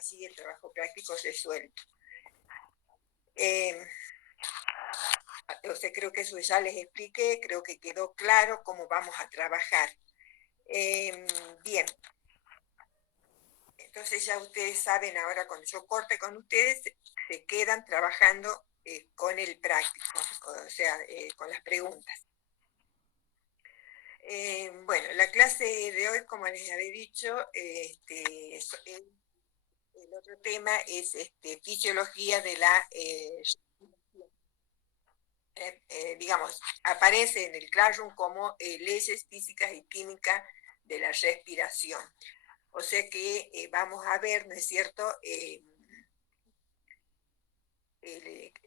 así el trabajo práctico resuelto. O sea, creo que eso ya les expliqué, creo que quedó claro cómo vamos a trabajar. Bien, entonces ya ustedes saben, ahora cuando yo corte con ustedes, se quedan trabajando con el práctico, o sea, con las preguntas. Bueno, la clase de hoy, como les había dicho, el otro tema es fisiología de la, digamos, aparece en el Classroom como leyes físicas y químicas de la respiración. O sea que vamos a ver, ¿no es cierto?,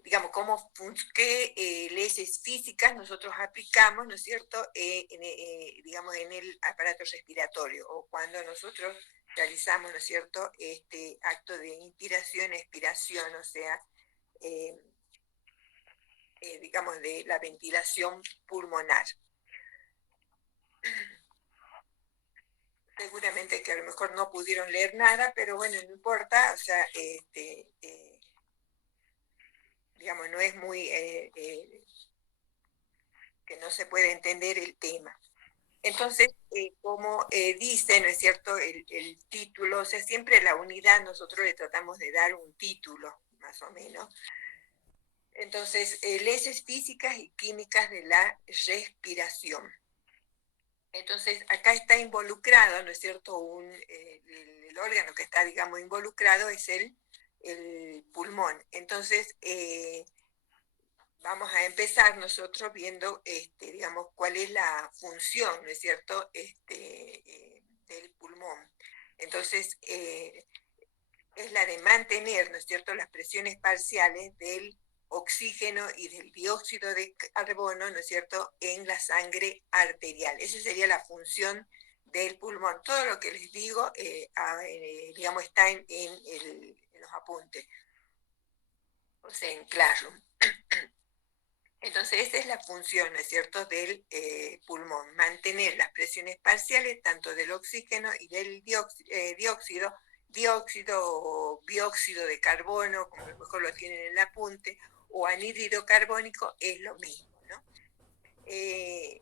digamos, qué leyes físicas nosotros aplicamos, ¿no es cierto?, digamos, en el aparato respiratorio, o cuando nosotros realizamos, ¿no es cierto?, este acto de inspiración, expiración, o sea, digamos, de la ventilación pulmonar. Seguramente que a lo mejor no pudieron leer nada, pero bueno, no importa, o sea, digamos, no es muy, que no se puede entender el tema. Entonces, como dice, ¿no es cierto?, el título, o sea, siempre la unidad nosotros le tratamos de dar un título, más o menos. Entonces, leyes físicas y químicas de la respiración. Entonces, acá está involucrado, ¿no es cierto?, el órgano que está, digamos, involucrado es el pulmón. Entonces, vamos a empezar nosotros viendo, digamos, cuál es la función, ¿no es cierto?, del pulmón. Entonces, es la de mantener, ¿no es cierto?, las presiones parciales del oxígeno y del dióxido de carbono, ¿no es cierto?, en la sangre arterial. Esa sería la función del pulmón. Todo lo que les digo, digamos, está en los apuntes, o sea, en Classroom. Entonces, esa es la función, ¿no es cierto?, del pulmón, mantener las presiones parciales tanto del oxígeno y del dióxido o bióxido de carbono, como a lo mejor lo tienen en el apunte, o anhídrido carbónico, es lo mismo, ¿no? Y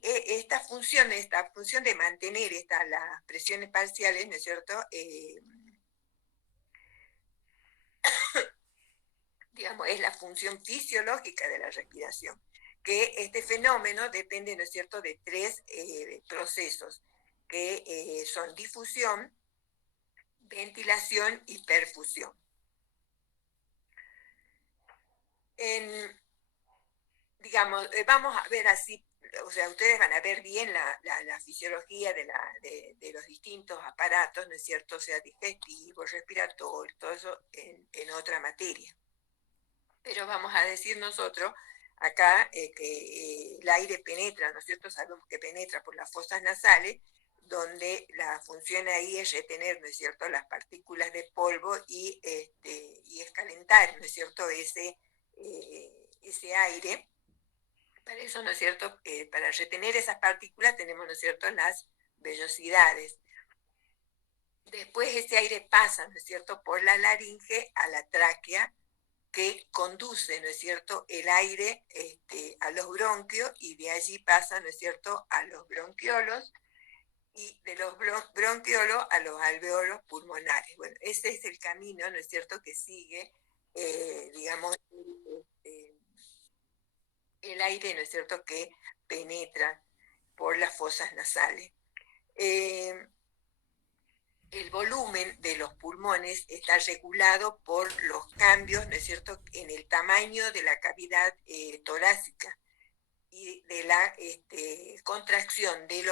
esta función de mantener las presiones parciales, ¿no es cierto?, digamos, es la función fisiológica de la respiración, que este fenómeno depende, ¿no es cierto?, de tres procesos, que son difusión, ventilación y perfusión. Digamos, vamos a ver así, o sea, ustedes van a ver bien la fisiología de los distintos aparatos, ¿no es cierto?, o sea, digestivo, respiratorio, todo eso en otra materia. Pero vamos a decir nosotros acá que el aire penetra, ¿no es cierto?, sabemos que penetra por las fosas nasales, donde la función ahí es retener, ¿no es cierto?, las partículas de polvo y es calentar, ¿no es cierto?, ese aire. Para eso, ¿no es cierto?, para retener esas partículas tenemos, ¿no es cierto?, las vellosidades. Después ese aire pasa, ¿no es cierto?, por la laringe a la tráquea, que conduce, ¿no es cierto?, el aire a los bronquios, y de allí pasa, ¿no es cierto?, a los bronquiolos, y de los bronquiolos a los alveolos pulmonares. Bueno, ese es el camino, ¿no es cierto?, que sigue, digamos, el aire, ¿no es cierto?, que penetra por las fosas nasales. El volumen de los pulmones está regulado por los cambios, ¿no es cierto?, en el tamaño de la cavidad torácica y de la contracción y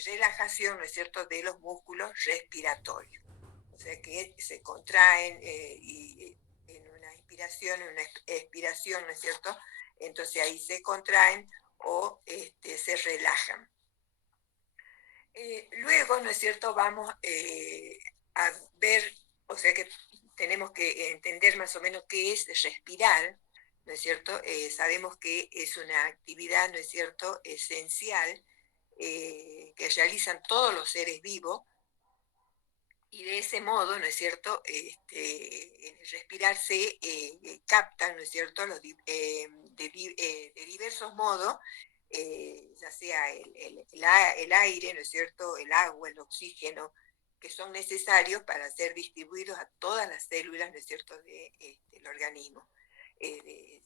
relajación, ¿no es cierto?, de los músculos respiratorios. O sea que se contraen y en una inspiración, en una expiración, ¿no es cierto?, entonces ahí se contraen o se relajan. Luego, ¿no es cierto?, vamos a ver, o sea que tenemos que entender más o menos qué es respirar, ¿no es cierto? Sabemos que es una actividad, ¿no es cierto?, esencial, que realizan todos los seres vivos, y de ese modo, ¿no es cierto?, en el respirar se captan, ¿no es cierto?, de diversos modos, ya sea el aire, ¿no es cierto?, el agua, el oxígeno, que son necesarios para ser distribuidos a todas las células, ¿no es cierto?, del organismo. El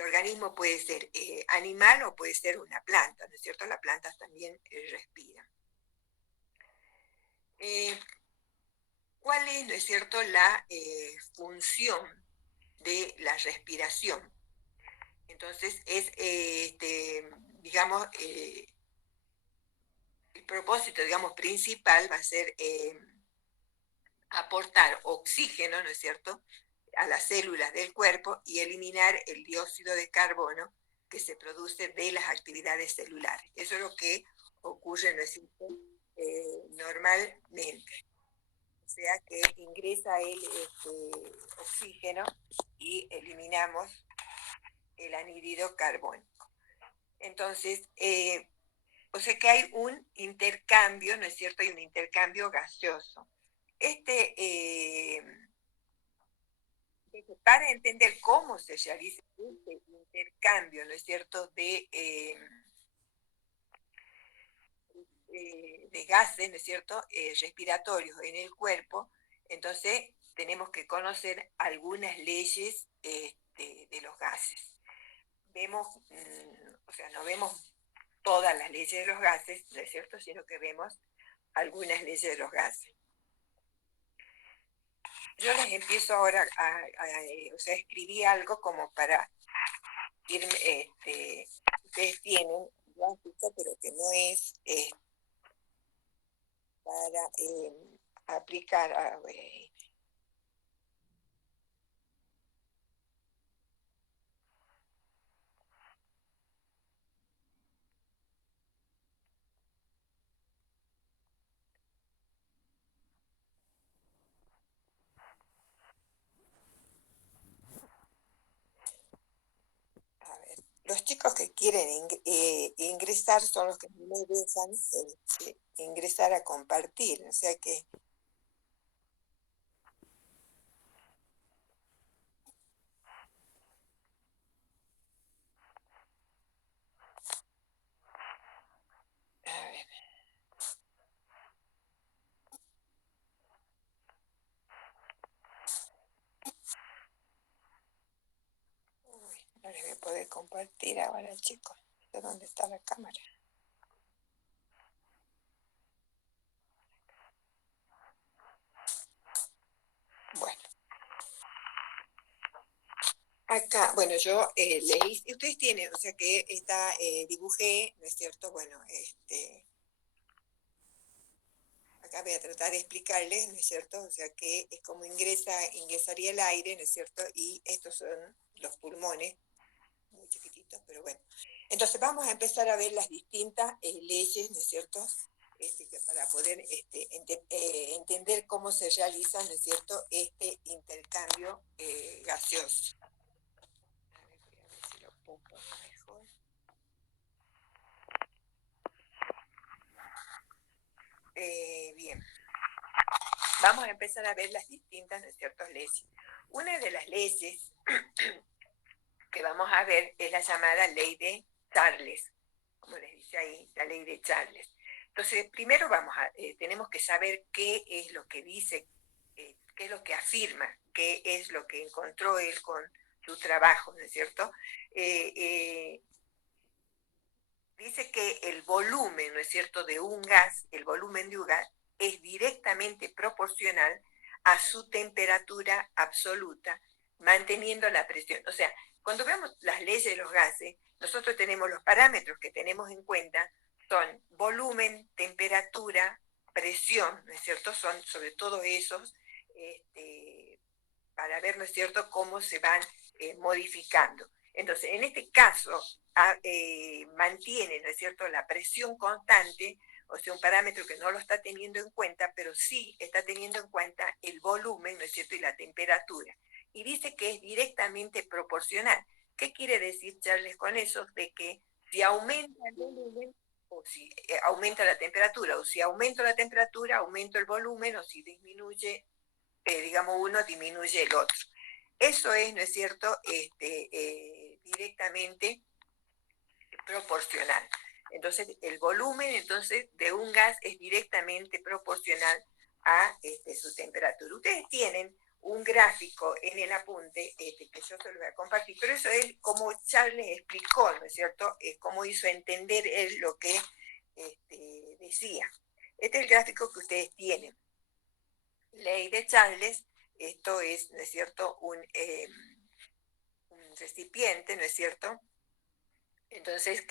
organismo puede ser animal o puede ser una planta, ¿no es cierto? Las plantas también respiran. ¿Cuál es, no es cierto?, la función de la respiración? Entonces, digamos, el propósito, digamos, principal va a ser aportar oxígeno, ¿no es cierto?, a las células del cuerpo y eliminar el dióxido de carbono que se produce de las actividades celulares. Eso es lo que ocurre, ¿no es cierto?, normalmente. O sea que ingresa el oxígeno y eliminamos el anhídrido carbónico. Entonces, o sea que hay un intercambio, ¿no es cierto? Hay un intercambio gaseoso. Para entender cómo se realiza este intercambio, ¿no es cierto?, de gases, ¿no es cierto?, respiratorios en el cuerpo, entonces tenemos que conocer algunas leyes de los gases. Vemos, o sea, no vemos todas las leyes de los gases, ¿no es cierto?, sino que vemos algunas leyes de los gases. Yo les empiezo ahora o sea, escribí algo como para irme, ustedes tienen gráfica, pero que no es para aplicar. A ver, los chicos que quieren ingresar son los que me dejan ingresar a compartir, o sea que a ver. Uy, no les voy a poder compartir ahora, chicos. ¿De dónde está la cámara? Bueno, acá, bueno, yo leí, ustedes tienen, o sea que está, dibujé, ¿no es cierto? Bueno, acá voy a tratar de explicarles, ¿no es cierto? O sea que es como ingresaría el aire, ¿no es cierto? Y estos son los pulmones, muy chiquititos, pero bueno. Entonces vamos a empezar a ver las distintas leyes, ¿no es cierto?, para poder entender cómo se realiza, ¿no es cierto?, este intercambio gaseoso. A ver, voy a ver si lo pongo mejor. Bien, vamos a empezar a ver las distintas, ¿no es cierto?, leyes. Una de las leyes que vamos a ver es la llamada ley de Charles, como les dice ahí, la ley de Charles. Entonces, primero tenemos que saber qué es lo que dice, qué es lo que afirma, qué es lo que encontró él con su trabajo, ¿no es cierto? Dice que el volumen, ¿no es cierto?, de un gas, el volumen de un gas, es directamente proporcional a su temperatura absoluta, manteniendo la presión. O sea, cuando vemos las leyes de los gases, nosotros tenemos los parámetros que tenemos en cuenta, son volumen, temperatura, presión, ¿no es cierto? Son sobre todo esos, para ver, ¿no es cierto?, cómo se van modificando. Entonces, en este caso, mantiene, ¿no es cierto?, la presión constante, o sea, un parámetro que no lo está teniendo en cuenta, pero sí está teniendo en cuenta el volumen, ¿no es cierto?, y la temperatura. Y dice que es directamente proporcional. ¿Qué quiere decir, Charles, con eso? De que si aumenta el volumen, o si aumenta la temperatura, o si aumento la temperatura, aumento el volumen, o si disminuye, digamos, uno, disminuye el otro. Eso es, ¿no es cierto?, directamente proporcional. Entonces, el volumen entonces de un gas es directamente proporcional a su temperatura. Ustedes tienen un gráfico en el apunte que yo se lo voy a compartir, pero eso es como Charles explicó, ¿no es cierto?, cómo hizo entender él lo que decía. Este es el gráfico que ustedes tienen. Ley de Charles, esto es, ¿no es cierto?, un recipiente, ¿no es cierto?, entonces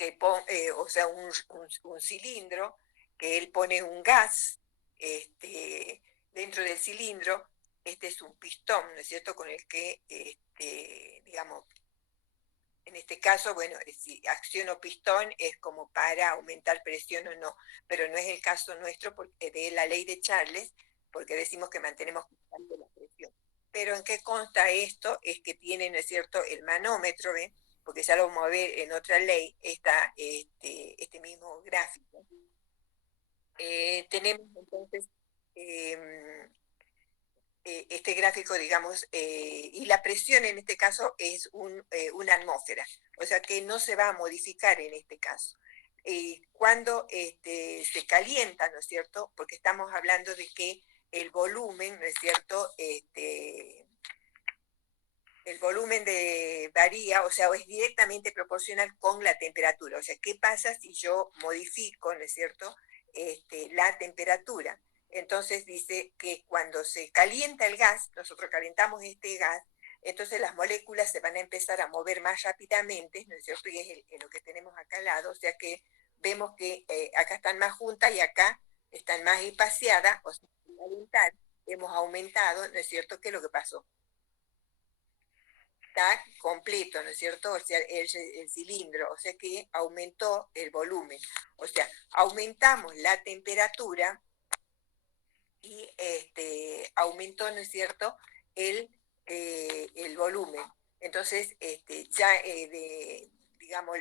o sea, un cilindro, que él pone un gas dentro del cilindro. Este es un pistón, ¿no es cierto?, con el que, digamos, en este caso, bueno, si acciono pistón es como para aumentar presión o no, pero no es el caso nuestro de la ley de Charles, porque decimos que mantenemos constante la presión. Pero ¿en qué consta esto? Es que tiene, ¿no es cierto?, el manómetro, ¿ven?, porque ya lo vamos a ver en otra ley, está este mismo gráfico. Tenemos entonces este gráfico, digamos, y la presión en este caso es una atmósfera, o sea que no se va a modificar en este caso. Cuando se calienta, ¿no es cierto?, porque estamos hablando de que el volumen, ¿no es cierto?, el volumen varía, o sea, es directamente proporcional con la temperatura. O sea, ¿qué pasa si yo modifico, ¿no es cierto?, la temperatura? Entonces dice que cuando se calienta el gas, nosotros calentamos este gas, entonces las moléculas se van a empezar a mover más rápidamente, ¿no es cierto?, y es lo que tenemos acá al lado, o sea que vemos que acá están más juntas y acá están más espaciadas, o sea, al calentar hemos aumentado, ¿no es cierto?, ¿qué es lo que pasó? Está completo, ¿no es cierto?, o sea, el cilindro, o sea que aumentó el volumen, o sea, aumentamos la temperatura y aumentó, ¿no es cierto?, el volumen. Entonces, ya, digamos,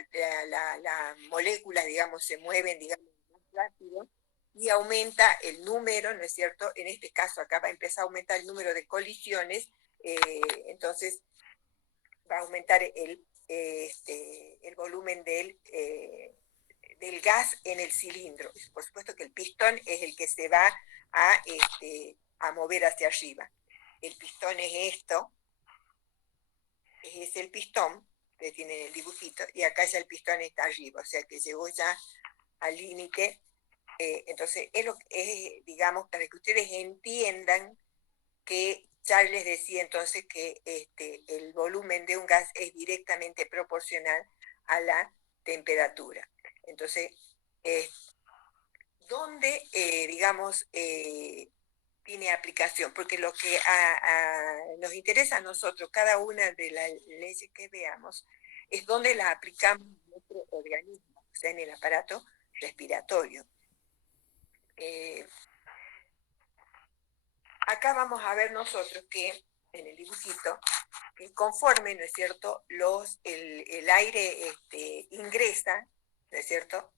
las moléculas, digamos, se mueven, digamos, más rápido y aumenta el número, ¿no es cierto?, en este caso acá va a empezar a aumentar el número de colisiones, entonces va a aumentar el volumen del gas en el cilindro. Por supuesto que el pistón es el que se va a mover hacia arriba. El pistón es esto, es el pistón, ustedes tienen el dibujito, y acá ya el pistón está arriba, o sea que llegó ya al límite. Entonces, digamos, para que ustedes entiendan que Charles decía entonces que el volumen de un gas es directamente proporcional a la temperatura. Entonces, ¿dónde, digamos, tiene aplicación? Porque lo que nos interesa a nosotros, cada una de las leyes que veamos, es dónde la aplicamos en nuestro organismo, o sea, en el aparato respiratorio. Acá vamos a ver nosotros que, en el dibujito, que conforme, ¿no es cierto?, el aire ingresa, ¿no es cierto?,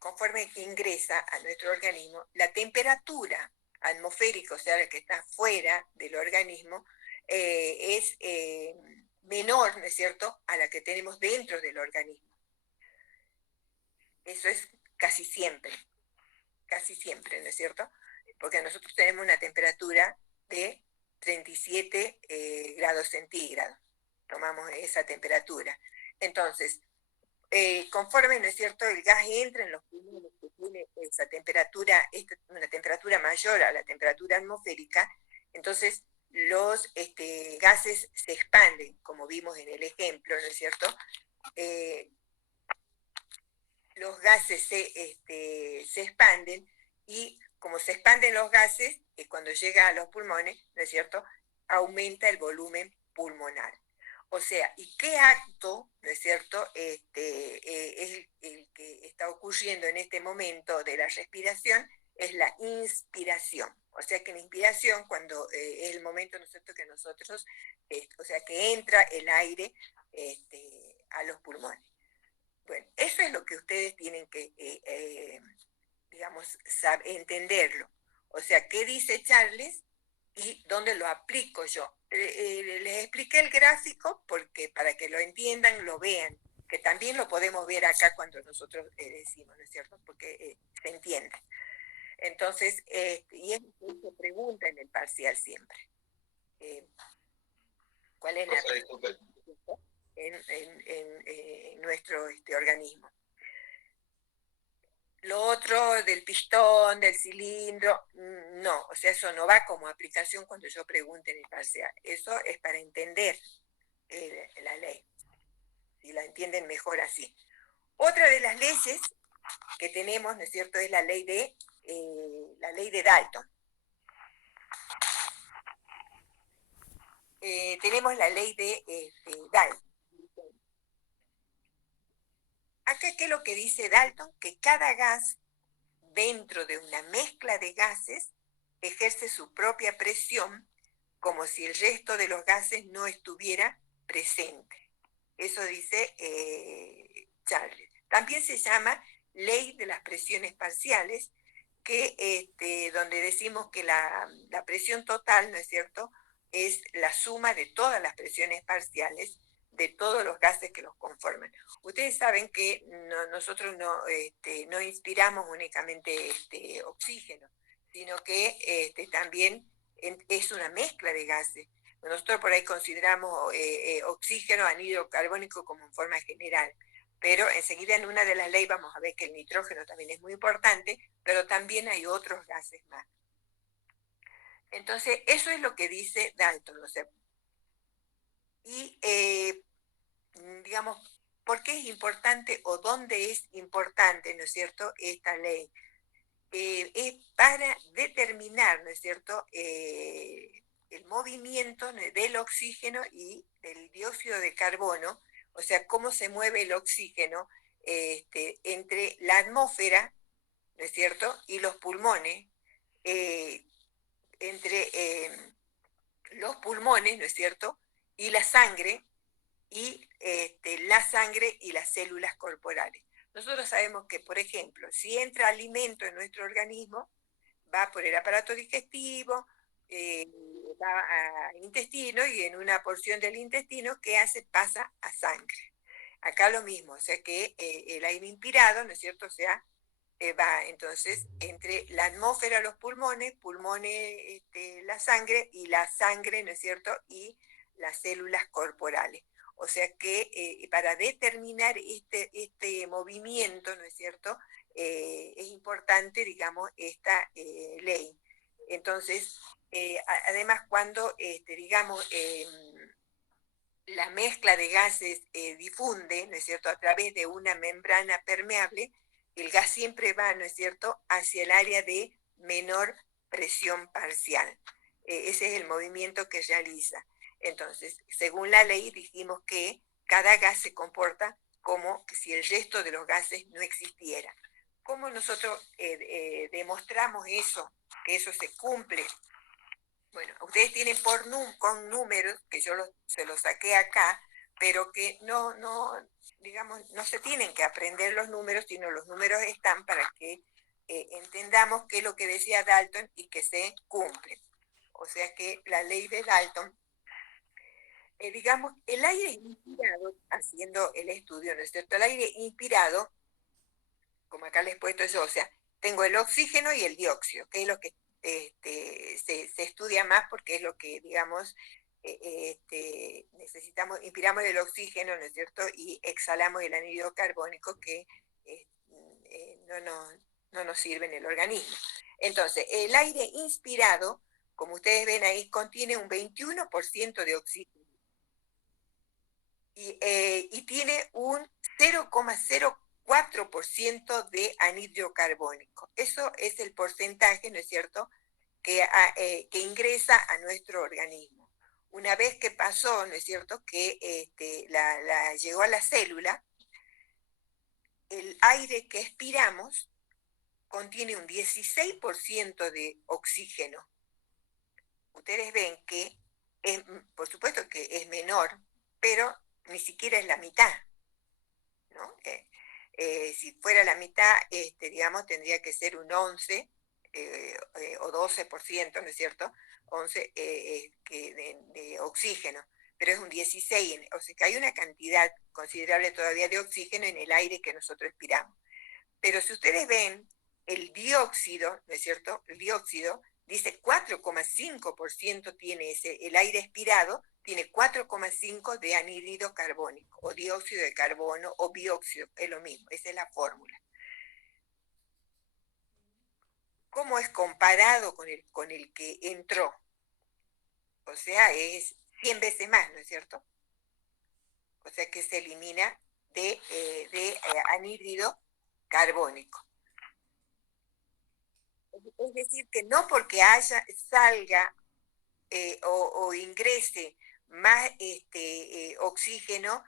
conforme ingresa a nuestro organismo, la temperatura atmosférica, o sea, la que está fuera del organismo, es menor, ¿no es cierto?, a la que tenemos dentro del organismo. Eso es casi siempre, ¿no es cierto?, porque nosotros tenemos una temperatura de 37 grados centígrados, tomamos esa temperatura. Entonces, conforme, ¿no es cierto?, el gas entra en los pulmones que tiene esa temperatura, una temperatura mayor a la temperatura atmosférica, entonces los gases se expanden, como vimos en el ejemplo, ¿no es cierto? Los gases se expanden y como se expanden los gases, cuando llega a los pulmones, ¿no es cierto?, aumenta el volumen pulmonar. O sea, ¿y qué acto, no es cierto?, es el que está ocurriendo en este momento de la respiración? Es la inspiración. O sea que la inspiración, cuando es el momento, ¿no es cierto?, que nosotros, o sea, que entra el aire a los pulmones. Bueno, eso es lo que ustedes tienen que, digamos, entenderlo. O sea, ¿qué dice Charles y dónde lo aplico yo? Les expliqué el gráfico porque para que lo entiendan, lo vean, que también lo podemos ver acá cuando nosotros decimos, ¿no es cierto? Porque se entiende. Entonces, y es lo que se pregunta en el parcial siempre. ¿Cuál es la en nuestro organismo? Lo otro del pistón, del cilindro, no, o sea, eso no va como aplicación cuando yo pregunte en el parcial. Eso es para entender la ley, si la entienden mejor así. Otra de las leyes que tenemos, ¿no es cierto?, es la ley de Dalton. Tenemos la ley de Dalton. Acá, ¿qué es lo que dice Dalton? Que cada gas dentro de una mezcla de gases ejerce su propia presión como si el resto de los gases no estuviera presente. Eso dice Charles. También se llama ley de las presiones parciales, que donde decimos que la presión total, ¿no es cierto?, es la suma de todas las presiones parciales de todos los gases que los conforman. Ustedes saben que nosotros no inspiramos únicamente oxígeno, sino que también es una mezcla de gases. Nosotros por ahí consideramos oxígeno, anhídrido carbónico como en forma general, pero enseguida en una de las leyes vamos a ver que el nitrógeno también es muy importante, pero también hay otros gases más. Entonces, eso es lo que dice Dalton. O sea, y, digamos, ¿por qué es importante o dónde es importante, ¿no es cierto?, esta ley? Es para determinar, ¿no es cierto?, el movimiento del oxígeno y del dióxido de carbono, o sea, cómo se mueve el oxígeno entre la atmósfera, ¿no es cierto?, y los pulmones, entre los pulmones, ¿no es cierto?, y la sangre, y las células corporales. Nosotros sabemos que, por ejemplo, si entra alimento en nuestro organismo, va por el aparato digestivo, va al intestino, y en una porción del intestino, ¿qué hace? Pasa a sangre. Acá lo mismo, o sea que el aire inspirado, ¿no es cierto?, o sea, va entonces entre la atmósfera, los pulmones, la sangre, y la sangre, ¿no es cierto?, y las células corporales. O sea que para determinar este movimiento, ¿no es cierto?, es importante, digamos, esta ley. Entonces, además, cuando, digamos, la mezcla de gases difunde, ¿no es cierto?, a través de una membrana permeable, el gas siempre va, ¿no es cierto?, hacia el área de menor presión parcial. Ese es el movimiento que realiza. Entonces, según la ley, dijimos que cada gas se comporta como si el resto de los gases no existiera. ¿Cómo nosotros demostramos eso, que eso se cumple? Bueno, ustedes tienen con números, que yo se los saqué acá, pero que digamos, no se tienen que aprender los números, sino los números están para que entendamos qué es lo que decía Dalton y que se cumple. O sea que la ley de Dalton, digamos, el aire inspirado, haciendo el estudio, ¿no es cierto? El aire inspirado, como acá les he puesto yo, o sea, tengo el oxígeno y el dióxido, que es lo que se estudia más, porque es lo que, digamos, necesitamos, inspiramos el oxígeno, ¿no es cierto?, y exhalamos el anhídrido carbónico, que no nos sirve en el organismo. Entonces, el aire inspirado, como ustedes ven ahí, contiene un 21% de oxígeno y tiene un 0,04% de anhídrido carbónico. Eso es el porcentaje, ¿no es cierto?, que ingresa a nuestro organismo. Una vez que pasó, ¿no es cierto?, que llegó a la célula, el aire que expiramos contiene un 16% de oxígeno. Ustedes ven que, por supuesto que es menor, pero ni siquiera es la mitad, ¿no? Si fuera la mitad, digamos, tendría que ser un 11 o 12%, ¿no es cierto? 11 de oxígeno, pero es un 16, o sea que hay una cantidad considerable todavía de oxígeno en el aire que nosotros respiramos. Pero si ustedes ven, el dióxido, ¿no es cierto? El dióxido dice 4,5% tiene el aire expirado, tiene 4,5 de anhídrido carbónico, o dióxido de carbono, o bióxido, es lo mismo, esa es la fórmula. ¿Cómo es comparado con el que entró? O sea, es 100 veces más, ¿no es cierto? O sea que se elimina de anhídrido carbónico. Es decir, que no porque salga o ingrese más oxígeno,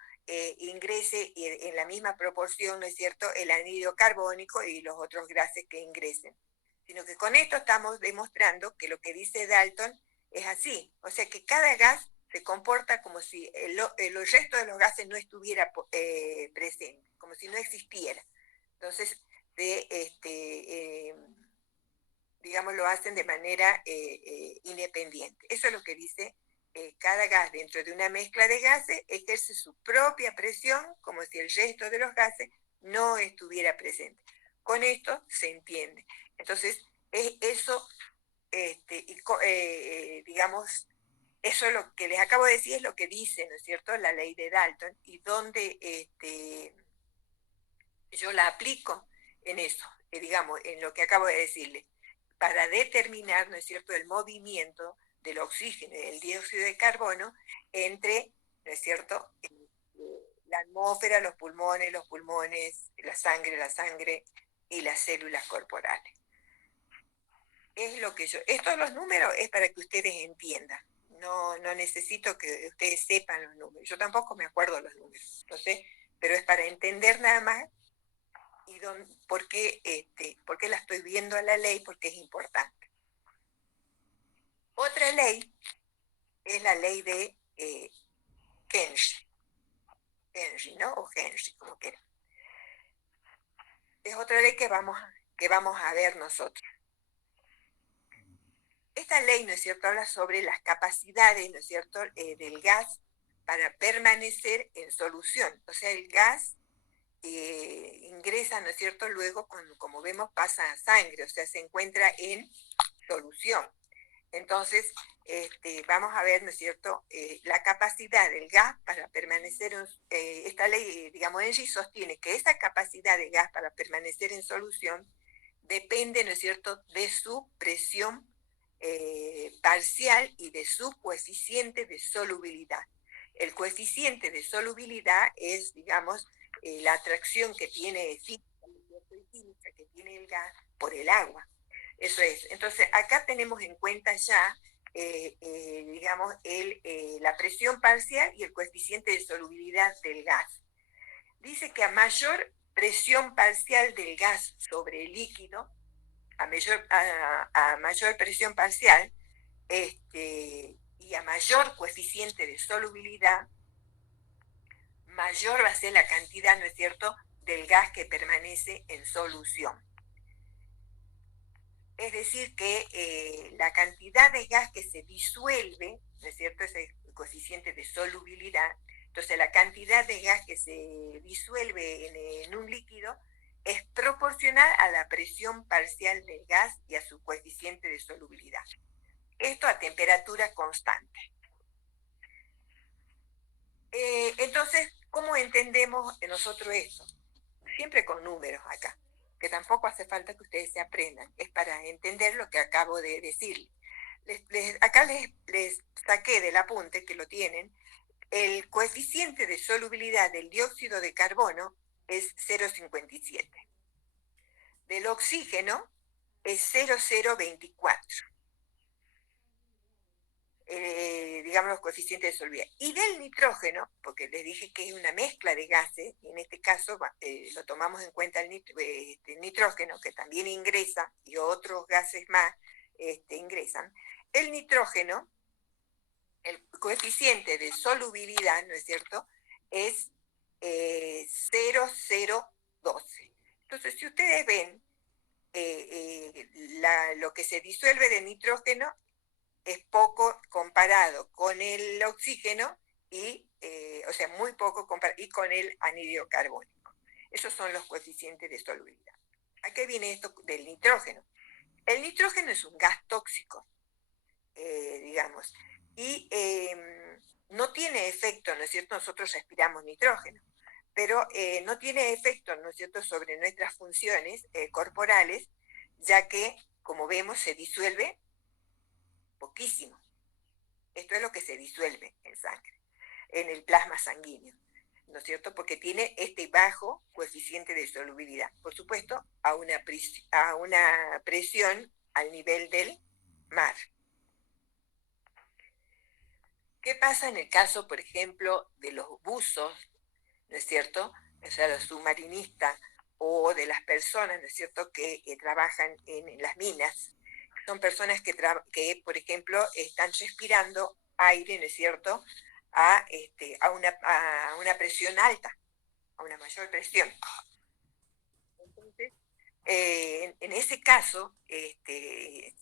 ingrese en la misma proporción, ¿no es cierto?, el anhídrido carbónico y los otros gases que ingresen. Sino que con esto estamos demostrando que lo que dice Dalton es así. O sea que cada gas se comporta como si el resto de los gases no estuviera presente, como si no existiera. Entonces, digamos, lo hacen de manera independiente. Eso es lo que dice cada gas dentro de una mezcla de gases, ejerce su propia presión como si el resto de los gases no estuviera presente. Con esto se entiende. Entonces, eso, digamos, eso es lo que les acabo de decir, es lo que dice, ¿no es cierto?, la ley de Dalton, y donde yo la aplico en eso, digamos, en lo que acabo de decirle, para determinar, ¿no es cierto?, el movimiento del oxígeno y del dióxido de carbono entre, ¿no es cierto?, la atmósfera, los pulmones, la sangre y las células corporales. Es lo que estos los números es para que ustedes entiendan. No necesito que ustedes sepan los números. Yo tampoco me acuerdo los números. Entonces, pero es para entender nada más y por qué la estoy viendo a la ley, porque es importante. Otra ley es la ley de Henry, ¿no? O Henry, como quieran. Es otra ley que vamos a ver nosotros. Esta ley, ¿no es cierto?, habla sobre las capacidades, ¿no es cierto?, del gas para permanecer en solución. O sea, el gas ingresa, ¿no es cierto?, luego, como vemos, pasa a sangre, o sea, se encuentra en solución. Entonces, vamos a ver, ¿no es cierto?, la capacidad del gas para permanecer, esta ley, digamos, Henry sostiene que esa capacidad de gas para permanecer en solución depende, ¿no es cierto?, de su presión parcial y de su coeficiente de solubilidad. El coeficiente de solubilidad es, digamos, la atracción que tiene física que tiene el gas por el agua. Eso es. Entonces, acá tenemos en cuenta ya, digamos, la presión parcial y el coeficiente de solubilidad del gas. Dice que a mayor presión parcial del gas sobre el líquido, a mayor presión parcial, y a mayor coeficiente de solubilidad, mayor va a ser la cantidad, ¿no es cierto?, del gas que permanece en solución. Es decir, que la cantidad de gas que se disuelve, ¿no es cierto?, ese es el coeficiente de solubilidad. Entonces, la cantidad de gas que se disuelve en un líquido es proporcional a la presión parcial del gas y a su coeficiente de solubilidad. Esto a temperatura constante. Entonces, ¿cómo entendemos nosotros esto? Siempre con números acá, que tampoco hace falta que ustedes se aprendan, es para entender lo que acabo de decir. Acá les saqué del apunte, que lo tienen, el coeficiente de solubilidad del dióxido de carbono es 0,57. Del oxígeno es 0,024. Digamos, los coeficientes de solubilidad. Y del nitrógeno, porque les dije que es una mezcla de gases, y en este caso lo tomamos en cuenta el nitrógeno, que también ingresa, y otros gases más ingresan. El nitrógeno, el coeficiente de solubilidad, ¿no es cierto?, es 0,0 12. Entonces, si ustedes ven, lo que se disuelve de nitrógeno es poco comparado con el oxígeno y, o sea, muy poco comparado y con el anhídrido carbónico. Esos son los coeficientes de solubilidad. ¿A qué viene esto del nitrógeno? El nitrógeno es un gas tóxico, digamos, y no tiene efecto, ¿no es cierto? Nosotros respiramos nitrógeno, pero no tiene efecto, ¿no es cierto?, sobre nuestras funciones corporales, ya que, como vemos, se disuelve poquísimo. Esto es lo que se disuelve en sangre, en el plasma sanguíneo, ¿no es cierto? Porque tiene este bajo coeficiente de solubilidad. Por supuesto, a una presión al nivel del mar. ¿Qué pasa en el caso, por ejemplo, de los buzos, ¿no es cierto? O sea, los submarinistas o de las personas, ¿no es cierto?, que trabajan en las minas. Son personas que, por ejemplo, están respirando aire, ¿no es cierto?, a una presión alta, a una mayor presión. Entonces, en ese caso, se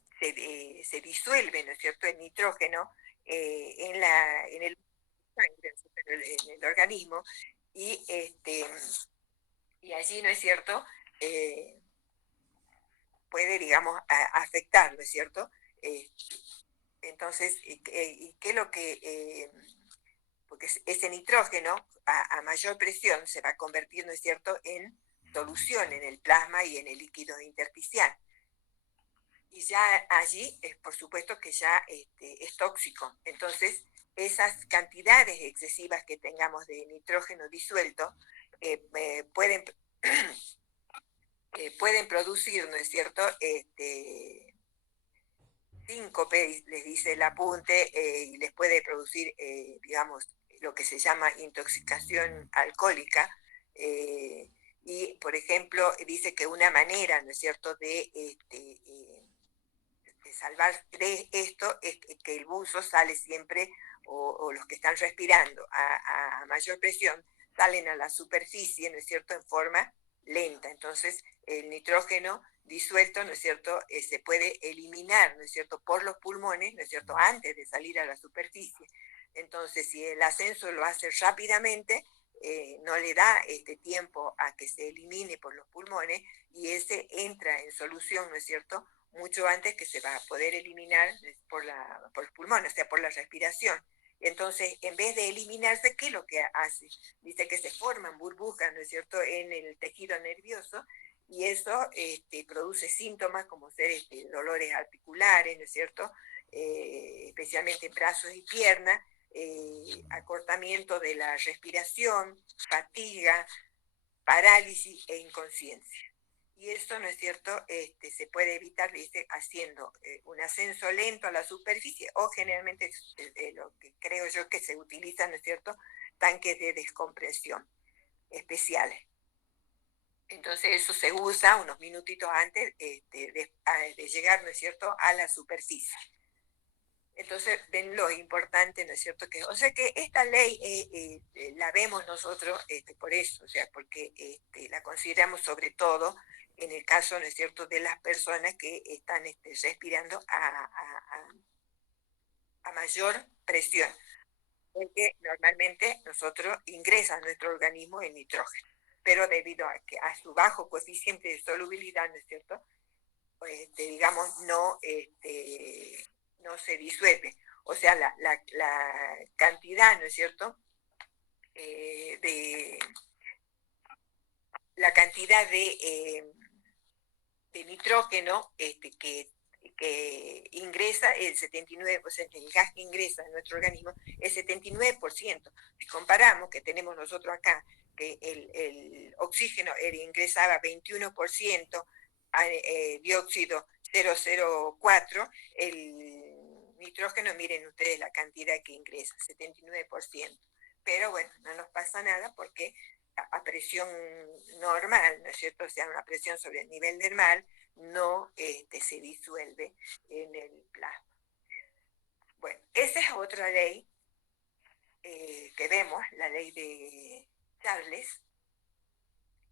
disuelve, ¿no es cierto?, el nitrógeno en el sangre, en el organismo, y, y allí, ¿no es cierto?, puede, digamos, afectar, ¿no es cierto? Eh, entonces, ¿y qué es lo que...? Porque ese nitrógeno a mayor presión se va a convertir, ¿no es cierto?, en solución en el plasma y en el líquido intersticial. Y ya allí, por supuesto que ya es tóxico. Entonces, esas cantidades excesivas que tengamos de nitrógeno disuelto pueden, pueden producir, ¿no es cierto?, síncope, les dice el apunte, y les puede producir, digamos, lo que se llama intoxicación alcohólica. Y, por ejemplo, dice que una manera, ¿no es cierto?, de salvar de esto es que el buzo sale siempre, o los que están respirando a mayor presión, salen a la superficie, ¿no es cierto?, en forma lenta. Entonces, el nitrógeno disuelto, ¿no es cierto?, se puede eliminar, ¿no es cierto?, por los pulmones, ¿no es cierto?, antes de salir a la superficie. Entonces, si el ascenso lo hace rápidamente, no le da este tiempo a que se elimine por los pulmones y ese entra en solución, ¿no es cierto?, mucho antes que se va a poder eliminar por los pulmones, o sea, por la respiración. Entonces, en vez de eliminarse, ¿qué es lo que hace? Dice que se forman burbujas, ¿no es cierto?, en el tejido nervioso, y eso produce síntomas como ser dolores articulares, ¿no es cierto?, especialmente en brazos y piernas, acortamiento de la respiración, fatiga, parálisis e inconsciencia. Y eso, ¿no es cierto?, se puede evitar, dice, haciendo un ascenso lento a la superficie o generalmente lo que creo yo que se utiliza, ¿no es cierto?, tanques de descompresión especiales. Entonces eso se usa unos minutitos antes de llegar, ¿no es cierto?, a la superficie. Entonces, ven lo importante, ¿no es cierto? O sea que esta ley la vemos nosotros por eso, o sea, porque la consideramos sobre todo en el caso, ¿no es cierto?, de las personas que están respirando a mayor presión, porque normalmente nosotros ingresa a nuestro organismo el nitrógeno, pero debido a su bajo coeficiente de solubilidad, ¿no es cierto?, digamos, no se disuelve. O sea, la cantidad, ¿no es cierto?, la cantidad de nitrógeno que ingresa, el 79%, el gas que ingresa en nuestro organismo, el 79%. Si comparamos que tenemos nosotros acá, que el oxígeno ingresaba 21%, dióxido 0,04, el nitrógeno, miren ustedes la cantidad que ingresa, 79%. Pero bueno, no nos pasa nada porque a presión normal, ¿no es cierto?, o sea, una presión sobre el nivel del mar, no se disuelve en el plasma. Bueno, esa es otra ley que vemos, la ley de Charles,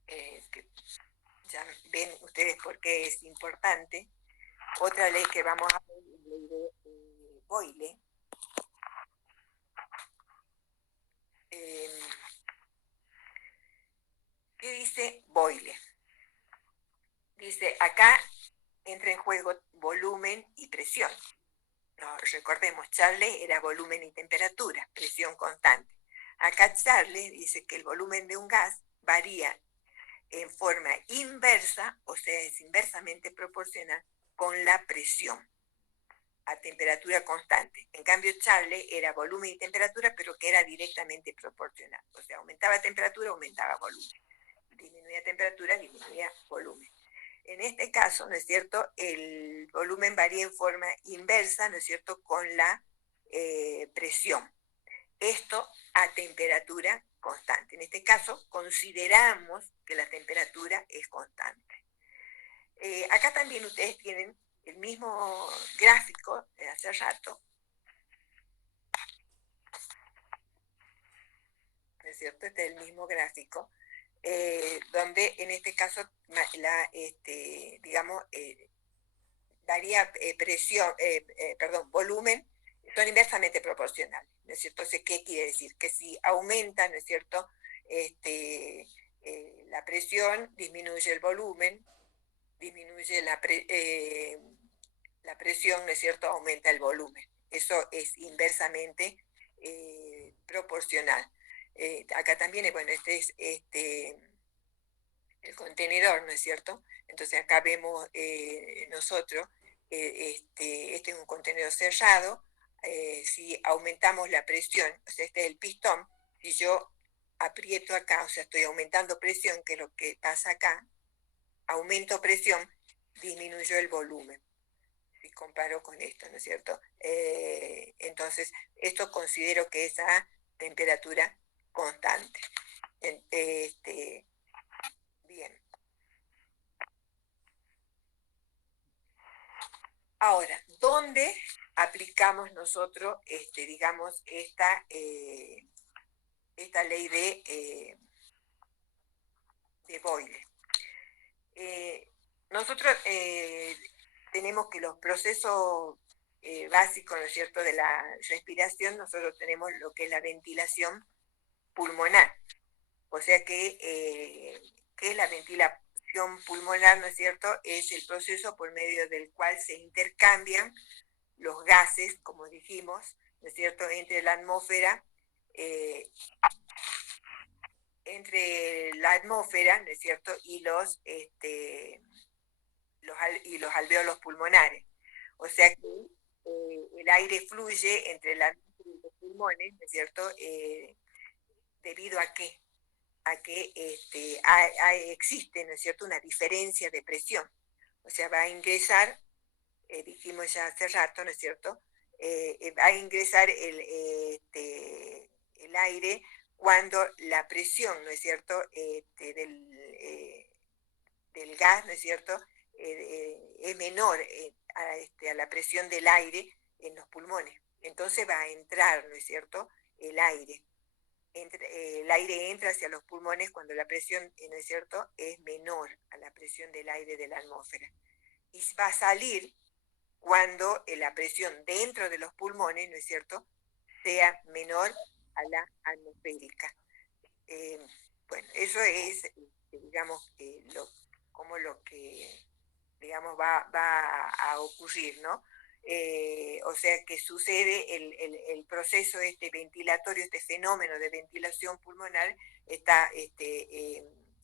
que ya ven ustedes por qué es importante. Otra ley que vamos a ver es la ley de Boyle. ¿Qué dice Boyle? Dice, acá entra en juego volumen y presión. No, recordemos, Charles era volumen y temperatura, presión constante. Acá Charles dice que el volumen de un gas varía en forma inversa, o sea, es inversamente proporcional con la presión a temperatura constante. En cambio, Charles era volumen y temperatura, pero que era directamente proporcional. O sea, aumentaba temperatura, aumentaba volumen. Disminuía temperatura, disminuía volumen. En este caso, ¿no es cierto?, el volumen varía en forma inversa, ¿no es cierto?, con la presión. Esto a temperatura constante. En este caso, consideramos que la temperatura es constante. Acá también ustedes tienen el mismo gráfico de hace rato, ¿no es cierto? Este es el mismo gráfico, donde en este caso, digamos, varía presión, volumen, son inversamente proporcionales, ¿no es cierto? Entonces, ¿qué quiere decir? Que si aumenta, ¿no es cierto?, la presión, disminuye el volumen, disminuye la presión, ¿no es cierto?, aumenta el volumen. Eso es inversamente proporcional. Acá también, bueno, este es el contenedor, ¿no es cierto? Entonces acá vemos nosotros, este es un contenedor cerrado, si aumentamos la presión, o sea, este es el pistón, si yo aprieto acá, o sea, estoy aumentando presión, que es lo que pasa acá, aumento presión, disminuyó el volumen, si comparo con esto, ¿no es cierto? Entonces, esto considero que es a temperatura constante. Bien. Ahora, ¿dónde aplicamos nosotros, digamos, esta ley de Boyle? Nosotros tenemos que los procesos básicos, ¿no es cierto?, de la respiración, nosotros tenemos lo que es la ventilación pulmonar. O sea que es la ventilación pulmonar, ¿no es cierto?, es el proceso por medio del cual se intercambian los gases, como dijimos, ¿no es cierto?, entre la atmósfera, ¿no es cierto?, y los alvéolos pulmonares. O sea que el aire fluye entre la atmósfera y los pulmones, ¿no es cierto?, ¿debido a qué? A que existe, ¿no es cierto?, una diferencia de presión. O sea, va a ingresar, dijimos ya hace rato, ¿no es cierto?, va a ingresar el aire cuando la presión, ¿no es cierto?, del gas, ¿no es cierto?, es menor a la presión del aire en los pulmones. Entonces va a entrar, ¿no es cierto?, el aire. El aire entra hacia los pulmones cuando la presión, ¿no es cierto?, es menor a la presión del aire de la atmósfera. Y va a salir cuando la presión dentro de los pulmones, ¿no es cierto?, sea menor a la atmosférica. Bueno, eso es, digamos, como lo que, digamos, va a ocurrir, ¿no? O sea que sucede el proceso ventilatorio, este fenómeno de ventilación pulmonar está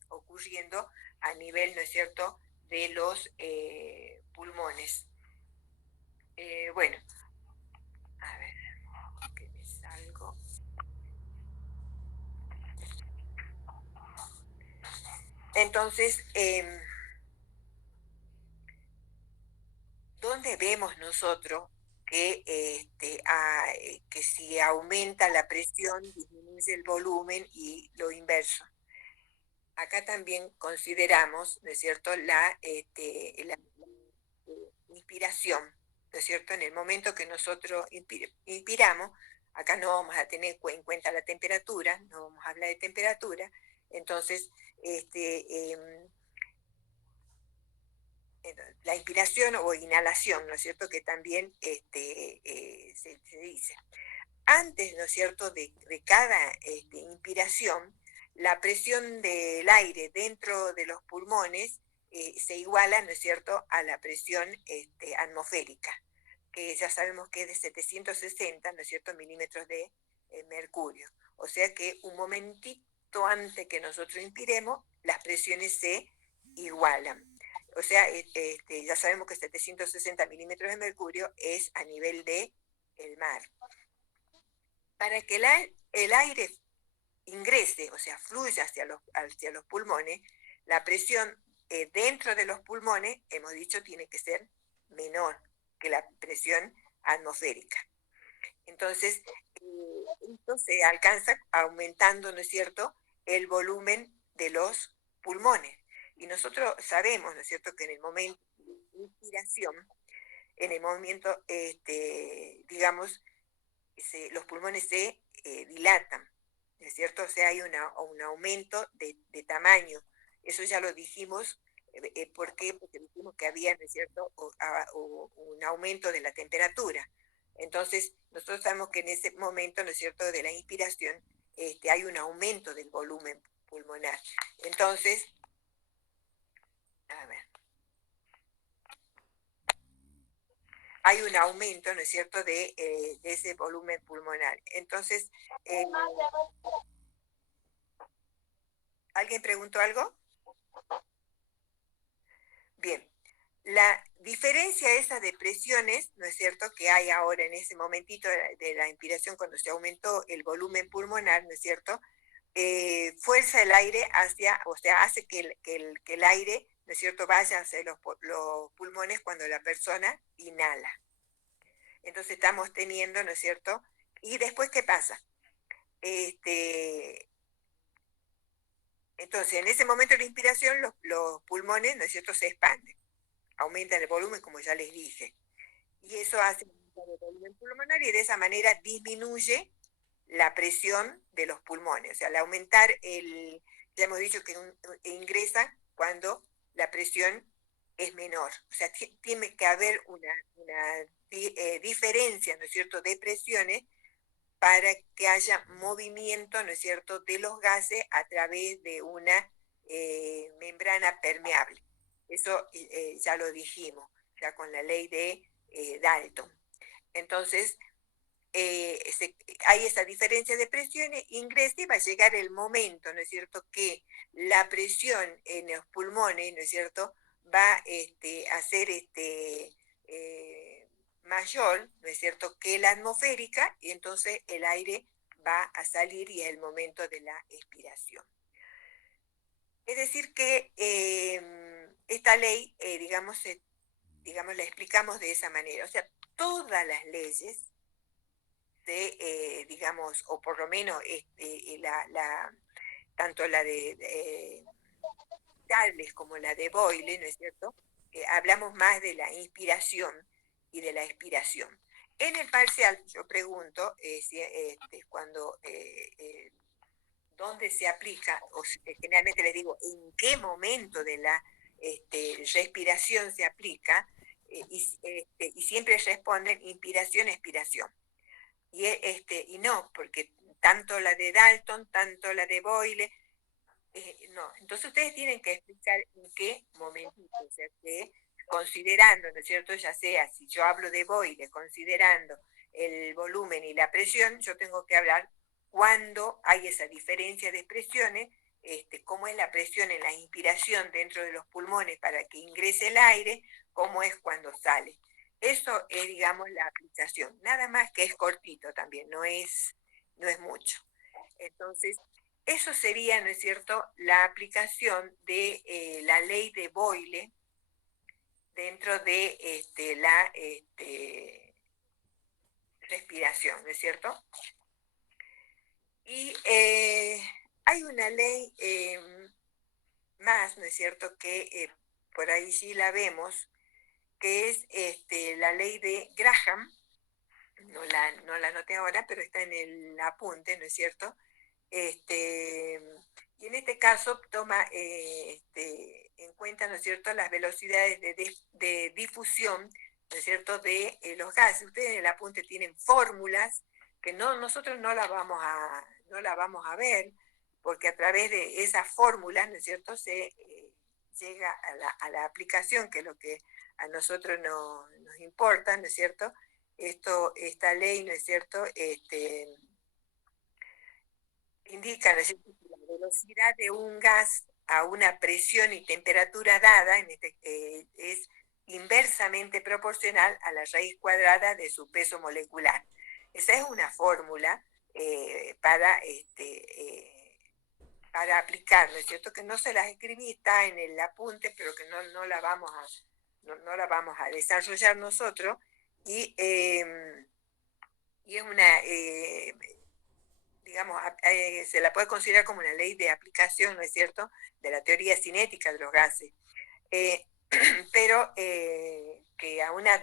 ocurriendo a nivel, ¿no es cierto?, de los pulmones. Bueno, a ver, que me salgo. Entonces, ¿dónde vemos nosotros que si aumenta la presión disminuye el volumen y lo inverso? Acá también consideramos, ¿no es cierto?, la inspiración, ¿no es cierto? En el momento que nosotros inspiramos, acá no vamos a tener en cuenta la temperatura, no vamos a hablar de temperatura, entonces la inspiración o inhalación, ¿no es cierto?, que también se dice. Antes, ¿no es cierto?, de cada inspiración, la presión del aire dentro de los pulmones se iguala, ¿no es cierto?, a la presión atmosférica, que ya sabemos que es de 760, ¿no es cierto?, milímetros de mercurio. O sea que un momentito antes que nosotros inspiremos, las presiones se igualan. O sea, ya sabemos que 760 milímetros de mercurio es a nivel de el mar. Para que el aire ingrese, o sea, fluya hacia los pulmones, la presión dentro de los pulmones, hemos dicho, tiene que ser menor que la presión atmosférica. Entonces, esto se alcanza aumentando, ¿no es cierto?, el volumen de los pulmones. Y nosotros sabemos, ¿no es cierto?, que en el momento de inspiración, en el momento, digamos, los pulmones se dilatan, ¿no es cierto? O sea, hay un aumento de tamaño. Eso ya lo dijimos. ¿Por qué? Porque dijimos que había, ¿no es cierto?, un aumento de la temperatura. Entonces, nosotros sabemos que en ese momento, ¿no es cierto?, de la inspiración, hay un aumento del volumen pulmonar. Entonces, a ver, hay un aumento, ¿no es cierto?, de ese volumen pulmonar. Entonces, ¿alguien preguntó algo? Bien, la diferencia esa de presiones, ¿no es cierto?, que hay ahora en ese momentito de la inspiración cuando se aumentó el volumen pulmonar, ¿no es cierto?, fuerza el aire hacia, o sea, hace que el aire, ¿no es cierto?, vaya hacia los pulmones cuando la persona inhala. Entonces estamos teniendo, ¿no es cierto? Y después, ¿qué pasa? Entonces, en ese momento de la inspiración, los pulmones, ¿no es cierto?, se expanden, aumentan el volumen, como ya les dije. Y eso hace aumentar el volumen pulmonar y de esa manera disminuye la presión de los pulmones. O sea, al aumentar ya hemos dicho que ingresa cuando la presión es menor. O sea, tiene que haber una diferencia, ¿no es cierto?, de presiones para que haya movimiento, ¿no es cierto?, de los gases a través de una membrana permeable. Eso ya lo dijimos, ya con la ley de Dalton. Entonces, hay esa diferencia de presiones, ingresa y va a llegar el momento, ¿no es cierto?, que la presión en los pulmones, ¿no es cierto?, va a ser mayor, ¿no es cierto?, que la atmosférica, y entonces el aire va a salir y es el momento de la expiración. Es decir que esta ley, digamos, la explicamos de esa manera. O sea, todas las leyes digamos, o por lo menos tanto la de Charles como la de Boyle, ¿no es cierto? Hablamos más de la inspiración y de la expiración. En el parcial, yo pregunto cuando dónde se aplica, generalmente les digo, en qué momento de la respiración se aplica, y siempre responden inspiración, expiración. Y no, porque tanto la de Dalton, tanto la de Boyle, no. Entonces ustedes tienen que explicar en qué momentito, o sea, que considerando, ¿no es cierto?, ya sea, si yo hablo de Boyle, considerando el volumen y la presión, yo tengo que hablar cuando hay esa diferencia de presiones, cómo es la presión en la inspiración dentro de los pulmones para que ingrese el aire, cómo es cuando sale. Eso es, digamos, la aplicación. Nada más que es cortito también, no es mucho. Entonces, eso sería, ¿no es cierto?, la aplicación de la ley de Boyle dentro de la respiración, ¿no es cierto? Y hay una ley más, ¿no es cierto?, que por ahí sí la vemos, que es la ley de Graham. No la anoté ahora, pero está en el apunte, ¿no es cierto? Y Y en este caso toma en cuenta, ¿no es cierto?, las velocidades de difusión, ¿no es cierto?, de los gases. Ustedes en el apunte tienen fórmulas que nosotros no la vamos a ver, porque a través de esas fórmulas, ¿no es cierto?, se llega a la aplicación, que es lo que a nosotros nos importa, ¿no es cierto? Esta ley, ¿no es cierto?, indica, ¿no es cierto?, que la velocidad de un gas a una presión y temperatura dada es inversamente proporcional a la raíz cuadrada de su peso molecular. Esa es una fórmula para aplicar, ¿no es cierto? Que no se las escribí, está en el apunte, pero que no la vamos a desarrollar nosotros. Y es una, digamos, se la puede considerar como una ley de aplicación, ¿no es cierto?, de la teoría cinética de los gases. Pero que a una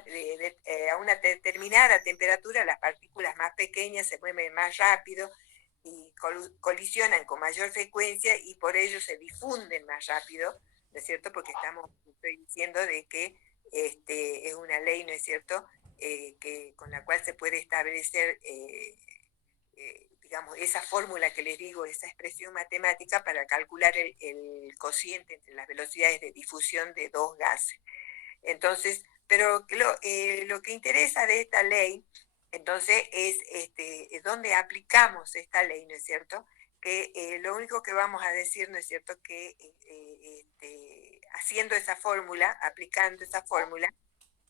determinada temperatura las partículas más pequeñas se mueven más rápido y colisionan con mayor frecuencia y por ello se difunden más rápido, ¿no es cierto? Porque estoy diciendo de que es una ley, ¿no es cierto?, con la cual se puede establecer digamos, esa fórmula que les digo, esa expresión matemática para calcular el cociente entre las velocidades de difusión de dos gases. Entonces, pero lo que interesa de esta ley, entonces, es dónde aplicamos esta ley, ¿no es cierto? Que lo único que vamos a decir, ¿no es cierto?, que haciendo esa fórmula, aplicando esa fórmula,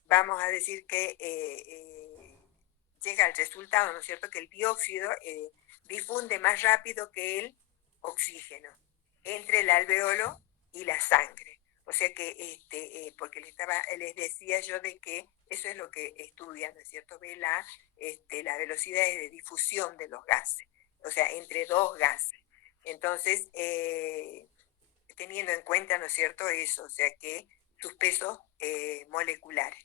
vamos a decir que llega al resultado, ¿no es cierto?, que el dióxido difunde más rápido que el oxígeno entre el alveolo y la sangre. O sea que, porque les decía yo de que eso es lo que estudia, ¿no es cierto?, ve la velocidad de difusión de los gases, o sea, entre dos gases. Entonces, teniendo en cuenta, ¿no es cierto?, eso, o sea que sus pesos moleculares.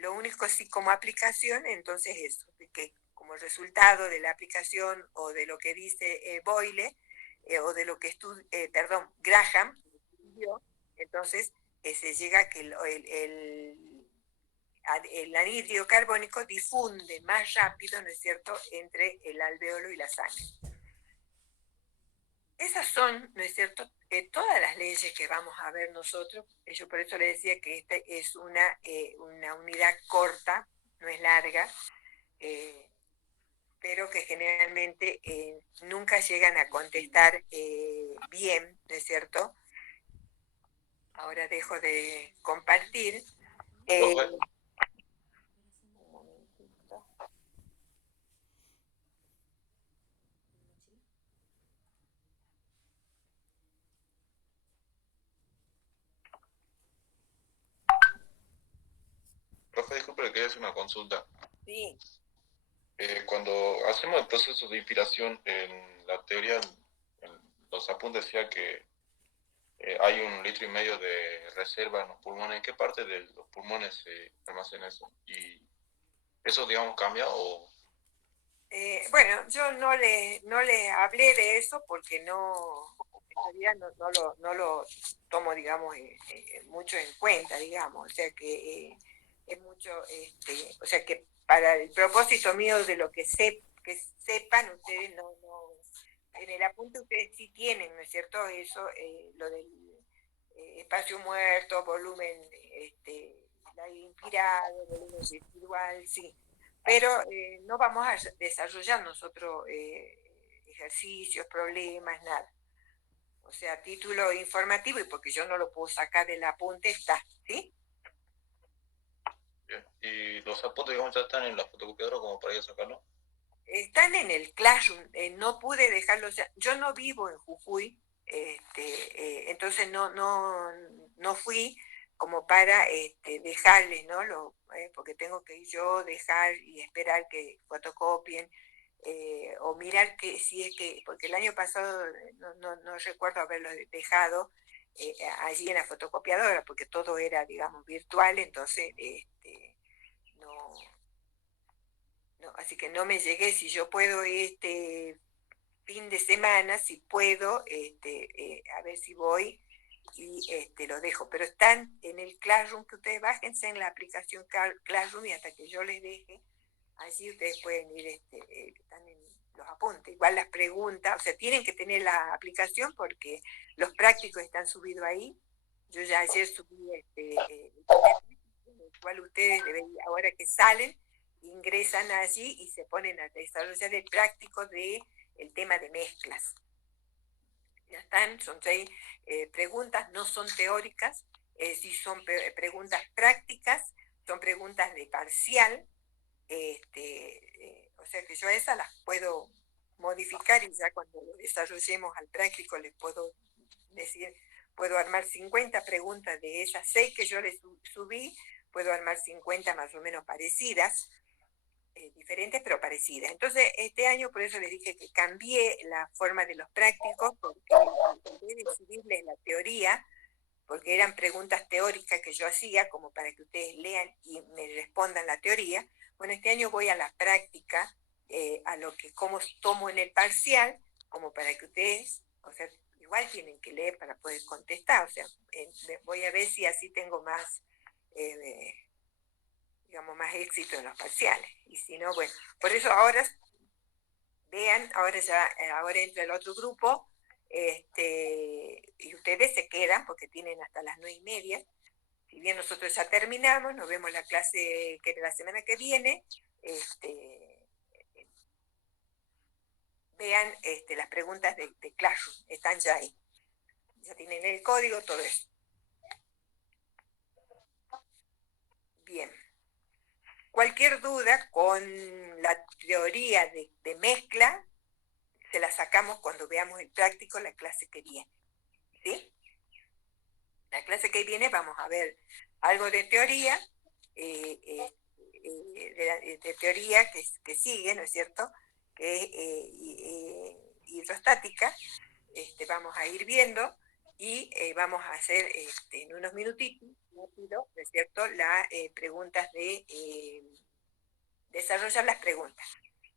Lo único sí como aplicación, entonces eso, de que como resultado de la aplicación o de lo que dice Boyle, o de lo que Graham, entonces se llega a que el anhídrido carbónico difunde más rápido, ¿no es cierto?, entre el alveolo y la sangre. Esas son, ¿no es cierto?, todas las leyes que vamos a ver nosotros. Yo por eso le decía que esta es una unidad corta, no es larga, pero que generalmente nunca llegan a contestar bien, ¿no es cierto? Ahora dejo de compartir. Profe, disculpe, le quería hacer una consulta. Sí. Cuando hacemos el proceso de inspiración, en la teoría, en los apuntes decía que hay 1,5 litros de reserva en los pulmones. ¿En qué parte de los pulmones se almacena eso? ¿Y eso, digamos, cambia o...? Bueno, yo no le hablé de eso porque en realidad no lo tomo, digamos, mucho en cuenta, digamos, o sea que es mucho, o sea que para el propósito mío de lo que sepan, ustedes en el apunte ustedes sí tienen, ¿no es cierto?, eso, lo del espacio muerto, volumen aire inspirado, volumen residual, sí. Pero no vamos a desarrollar nosotros ejercicios, problemas, nada. O sea, título informativo, y porque yo no lo puedo sacar del apunte, está, ¿sí? Bien. ¿Y los apuntes, digamos, ya están en la fotocopiadora como para ir a sacarlo? Están en el Classroom, no pude dejarlos, yo no vivo en Jujuy, entonces no fui como para dejarles, ¿no? Porque tengo que ir yo, dejar y esperar que fotocopien, o mirar que si es que, porque el año pasado no recuerdo haberlo dejado allí en la fotocopiadora, porque todo era, digamos, virtual, entonces no, así que no me llegué. Si yo puedo fin de semana, si puedo, a ver si voy y lo dejo. Pero están en el Classroom, que ustedes bájense en la aplicación Classroom y hasta que yo les deje, así ustedes pueden ir, están en los apuntes. Igual las preguntas, o sea, tienen que tener la aplicación porque los prácticos están subidos ahí. Yo ya ayer subí en el cual ustedes ahora que salen, ingresan allí y se ponen a desarrollar el práctico del tema de mezclas. Ya están, son 6 preguntas, no son teóricas, sí son preguntas prácticas, son preguntas de parcial, o sea que yo esas las puedo modificar y ya cuando lo desarrollemos al práctico les puedo decir, puedo armar 50 preguntas de esas 6 que yo les subí, puedo armar 50 más o menos parecidas, diferentes pero parecidas. Entonces, este año por eso les dije que cambié la forma de los prácticos, porque en vez de subirles la teoría, porque eran preguntas teóricas que yo hacía, como para que ustedes lean y me respondan la teoría, bueno, este año voy a la práctica, a lo que como tomo en el parcial, como para que ustedes, o sea, igual tienen que leer para poder contestar, o sea, voy a ver si así tengo más, digamos, más éxito en los parciales. Y si no, bueno, por eso ahora, vean, ahora entra el otro grupo, y ustedes se quedan porque tienen hasta las 9:30. Si bien nosotros ya terminamos, nos vemos la clase que la semana que viene, vean las preguntas de Classroom, están ya ahí. Ya tienen el código, todo eso. Bien. Cualquier duda con la teoría de mezcla, se la sacamos cuando veamos el práctico la clase que viene. ¿Sí? La clase que viene vamos a ver algo de teoría, de teoría que sigue, ¿no es cierto?, que es hidrostática. Vamos a ir viendo y vamos a hacer en unos minutitos, rápido, ¿no es cierto?, las preguntas desarrollar las preguntas.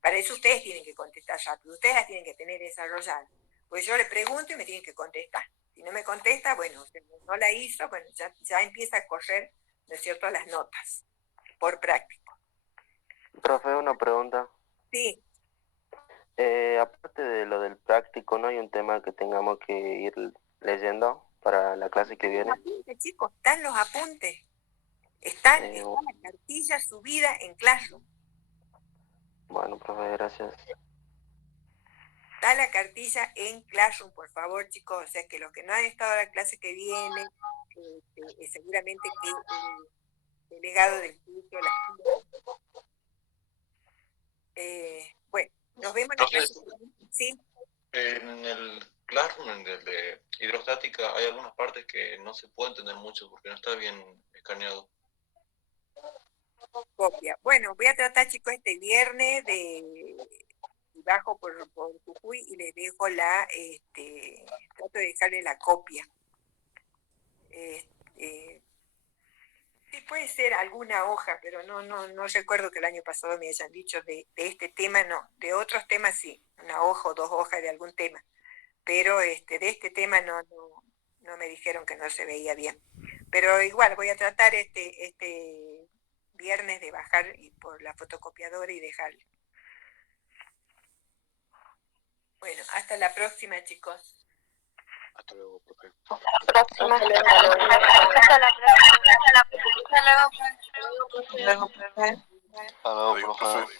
Para eso ustedes tienen que contestar rápido, ustedes las tienen que tener desarrolladas. Pues yo le pregunto y me tienen que contestar. Si no me contesta, bueno, no la hizo, bueno, ya empieza a correr, ¿no es cierto?, las notas, por práctico. Profe, una pregunta. Sí. Aparte de lo del práctico, ¿no hay un tema que tengamos que ir leyendo para la clase que viene? Apuntes, chicos, están los apuntes. Está la cartilla subida en Classroom. Bueno, profe, gracias. Está la cartilla en Classroom, por favor, chicos. O sea, que los que no han estado a la clase que viene, seguramente que el delegado del curso, bueno, nos vemos en la clase. ¿Sí? En el Classroom, en el de hidrostática, hay algunas partes que no se puede entender mucho porque no está bien escaneado. Copia. Bueno, voy a tratar, chicos, este viernes bajo por Jujuy y les dejo trato de dejarle la copia. Sí, puede ser alguna hoja, pero no recuerdo que el año pasado me hayan dicho de este tema, no. De otros temas sí, una hoja o 2 hojas de algún tema. Pero de este tema no me dijeron que no se veía bien. Pero igual voy a tratar este viernes de bajar por la fotocopiadora y dejarlo. Bueno, hasta la próxima, chicos. Hasta luego, profe. Hasta la próxima. Hasta la próxima. Hasta luego, profe. Hasta luego, profe.